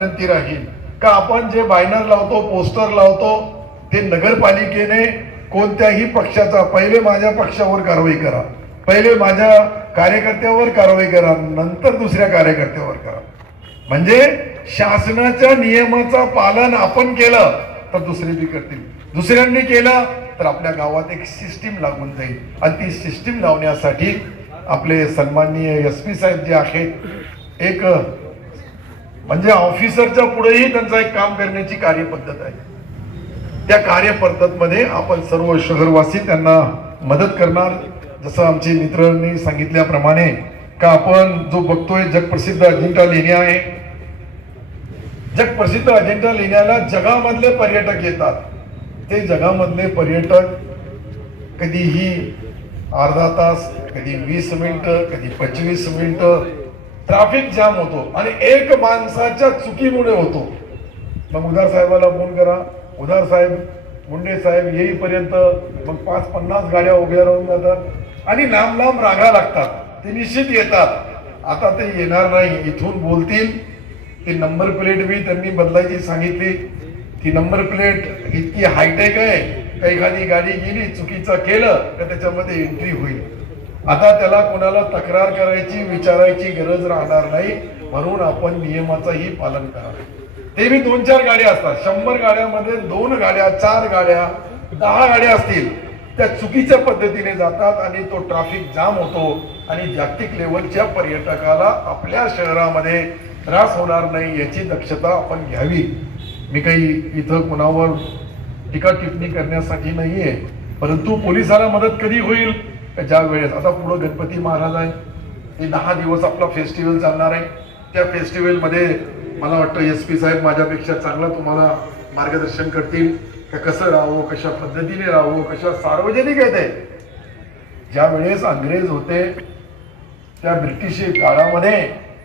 विनंती राहील. का आपण जे बायनर लावतो पोस्टर लावतो ते नगरपालिकेने कोणत्याही पक्षाचा पहिले माझ्या पक्षावर कारवाई करा. पहिले माझ्या कार्यकर्त्यावर कारवाई करा नंतर दुसऱ्या कार्यकर्त्यावर करा. म्हणजे शासनाच्या नियमाचं पालन आपण केलं तर दुसरे बी करतील. दुसऱ्यांनी केलं तर आपल्या गावात एक सिस्टीम लागून जाईल. आणि ती सिस्टीम लावण्यासाठी आपले सन्माननीय एस पी साहेब जे आहेत एक म्हणजे ऑफिसरच्या पुढेही त्यांचा एक काम करण्याची कार्यपद्धत आहे. त्या कार्यपद्धतमध्ये आपण सर्व शहरवासी त्यांना मदत करणार. जसं आमचे मित्रांनी सांगितल्याप्रमाणे का आपण जो बघतोय जगप्रसिद्ध अजिंठा लेणी आहे. जगप्रसिद्ध अजिंठा लेण्याला जगामधले पर्यटक येतात. ते जगामधले पर्यटक कधीही अर्धा तास कधी वीस मिनिटं कधी पंचवीस मिनिटं ट्रॅफिक जाम होतो आणि एक माणसाच्या चुकीमुळे होतो. मग उदार साहेबाला फोन करा. उदार साहेब मुंडे साहेब येईपर्यंत मग पाच पन्नास गाड्या उभ्या राहून जातात आणि लांब लांब रांगा लागतात. ते निश्चित येतात. आता ते येणार नाही. इथून बोलतील. ती नंबर प्लेट बी त्यांनी बदलायची सांगितली. ती नंबर प्लेट इतकी हायटेक आहे. का एखादी गाडी गेली चुकीचं केलं तर त्याच्यामध्ये एंट्री होईल. आता त्याला कोणाला तक्रार करायची विचारायची गरज राहणार नाही म्हणून आपण नियमाचंही पालन करावे. ते बी दोन चार गाड्या असतात. शंभर गाड्यामध्ये दोन गाड्या चार गाड्या दहा गाड्या असतील. त्या चुकीच्या पद्धतीने जातात आणि तो ट्रॅफिक जाम होतो आणि जागतिक लेवलच्या पर्यटकाला आपल्या शहरामध्ये त्रास होणार नाही याची दक्षता आपण घ्यावी. मी काही इथं कुणावर टीका टिप्पणी करण्यासाठी नाहीये परंतु पोलिसाला मदत कधी होईल? ज्या वेळेस आता पुढं गणपती महाराज आहे हे दहा दिवस आपला फेस्टिवल चालणार आहे. त्या फेस्टिवलमध्ये मला वाटतं एस पी साहेब माझ्यापेक्षा चांगलं तुम्हाला मार्गदर्शन करतील. का कसं राहावं कशा पद्धतीने राहावं कशा सार्वजनिक आहे ज्या वेळेस अंग्रेज होते त्या ब्रिटिश काळामध्ये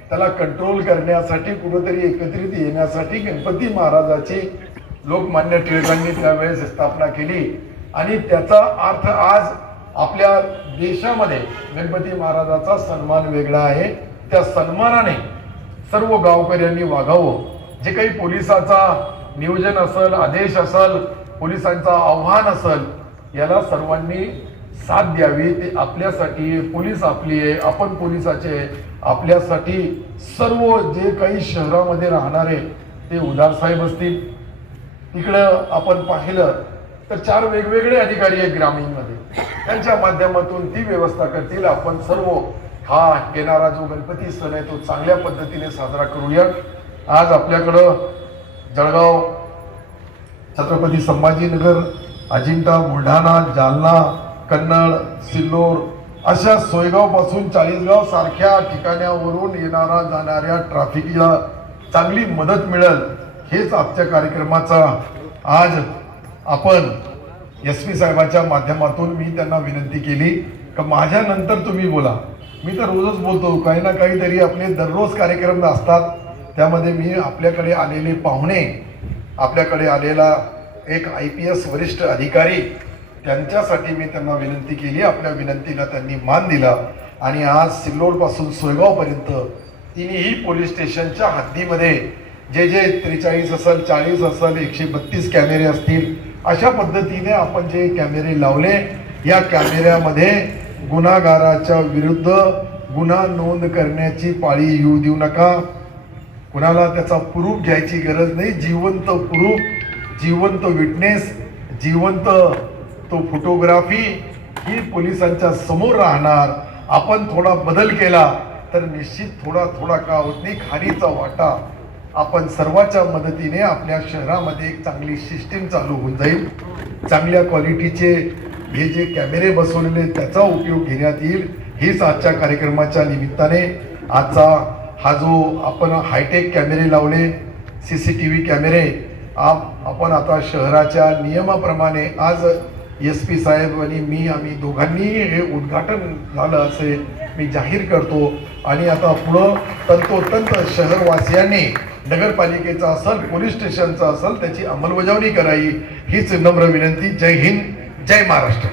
त्याला कंट्रोल करण्यासाठी कुठंतरी एकत्रित येण्यासाठी गणपती महाराजाची लोकमान्य टिळकांनी त्यावेळेस स्थापना केली. आणि त्याचा अर्थ आज आपल्या देशामध्ये गणपती महाराजाचा सन्मान वेगळा आहे. त्या सन्मानाने सर्व गावकऱ्यांनी वागावं. जे काही पोलिसाचा नियोजन असेल आदेश असेल पोलिसांचा आव्हान असेल याला सर्वांनी साथ द्यावी. ते आपल्यासाठी पोलीस आपली आहे आपण पोलिसाचे आपल्यासाठी सर्व जे काही शहरामध्ये राहणारे ते उदार साहेब असतील. तिकडं आपण पाहिलं तर चार वेगवेगळे अधिकारी आहेत ग्रामीण त्यांच्या माध्यमातून ती व्यवस्था करतील. आपण सर्व हा येणारा जो गणपती सण आहे तो चांगल्या पद्धतीने साजरा करूया. आज आपल्याकडं जळगाव छत्रपती संभाजीनगर अजिंठा बुलढाणा जालना कन्नड सिल्लोड अशा सोयगावपासून चाळीसगाव सारख्या ठिकाण्यावरून येणारा जाणाऱ्या ट्रॅफिकला चांगली मदत मिळेल हेच आजच्या कार्यक्रमाचा आज आपण एस पी साहेबाच्या माध्यमातून मी त्यांना विनंती केली का माझ्यानंतर तुम्ही बोला. मी तर रोजच बोलतो काही ना काहीतरी आपले दररोज कार्यक्रम असतात त्यामध्ये मी आपल्याकडे आलेले पाहुणे आपल्याकडे आलेला एक आय पी एस वरिष्ठ अधिकारी त्यांच्यासाठी मी त्यांना विनंती केली आपल्या विनंतीला त्यांनी मान दिला. आणि आज सिल्लोडपासून सोयगावपर्यंत तिन्ही पोलीस स्टेशनच्या हद्दीमध्ये जे जे त्रेचाळीस असेल चाळीस असेल एकशे बत्तीस कॅमेरे असतील अशा पद्धतीने आपण जे कॅमेरे लावले या कॅमेऱ्यामध्ये गुन्हागाराच्या विरुद्ध गुन्हा नोंद करण्याची पाळी येऊ देऊ नका. कुणाला त्याचा प्रूफ घ्यायची गरज नाही. जिवंत प्रूफ जिवंत विटनेस जिवंत तो फोटोग्राफी ही पोलिसांच्या समोर राहणार. आपण थोडा बदल केला तर निश्चित थोडा थोडा का होत नाही. खारीचा वाटा आपण सर्वाच्या मदतीने आपल्या शहरामध्ये एक चांगली सिस्टीम चालू होऊन जाईल. चांगल्या क्वालिटीचे हे जे कॅमेरे बसवलेले त्याचा उपयोग घेण्यात येईल. हीच आजच्या कार्यक्रमाच्या निमित्ताने आजचा हा जो आपण हायटेक कॅमेरे लावले सी सी टी व्ही कॅमेरे आप आपण आता शहराच्या नियमाप्रमाणे आज एस पी साहेब आणि मी आम्ही दोघांनी हे उद्घाटन झालं असे मी जाहीर करतो. आणि आता पुढं तंतोतंत शहरवासियांनी नगरपालिकेचा असेल पोलीस स्टेशनचा असेल त्याची अंमलबजावणी करावी हीच नम्र विनंती. जय हिंद जय महाराष्ट्र.